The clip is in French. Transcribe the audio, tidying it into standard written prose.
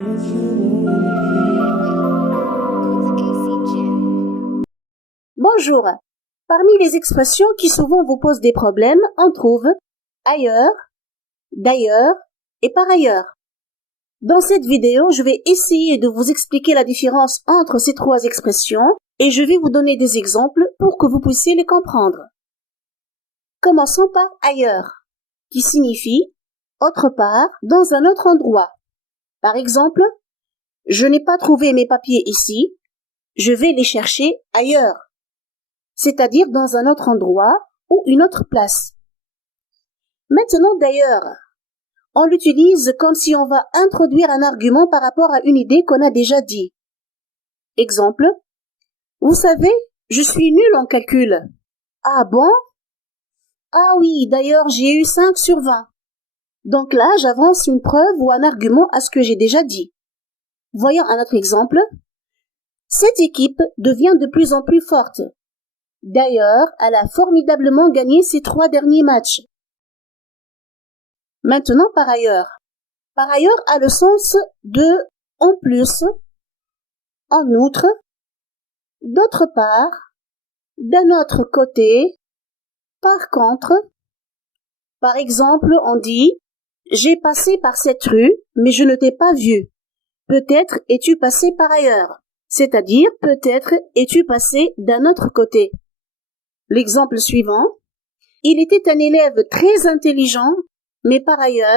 Bonjour. Parmi les expressions qui souvent vous posent des problèmes, on trouve ailleurs, d'ailleurs et par ailleurs. Dans cette vidéo, je vais essayer de vous expliquer la différence entre ces trois expressions et je vais vous donner des exemples pour que vous puissiez les comprendre. Commençons par ailleurs, qui signifie autre part, dans un autre endroit. Par exemple, je n'ai pas trouvé mes papiers ici, je vais les chercher ailleurs, c'est-à-dire dans un autre endroit ou une autre place. Maintenant d'ailleurs, on l'utilise comme si on va introduire un argument par rapport à une idée qu'on a déjà dit. Exemple, vous savez, je suis nul en calcul. Ah bon? Ah oui, d'ailleurs j'ai eu 5 sur 20. Donc là, j'avance une preuve ou un argument à ce que j'ai déjà dit. Voyons un autre exemple. Cette équipe devient de plus en plus forte. D'ailleurs, elle a formidablement gagné ses 3 derniers matchs. Maintenant, par ailleurs. Par ailleurs a le sens de en plus, en outre, d'autre part, d'un autre côté, par contre. Par exemple, on dit « J'ai passé par cette rue, mais je ne t'ai pas vu. Peut-être es-tu passé par ailleurs. » C'est-à-dire, peut-être es-tu passé d'un autre côté. L'exemple suivant. Il était un élève très intelligent, mais par ailleurs,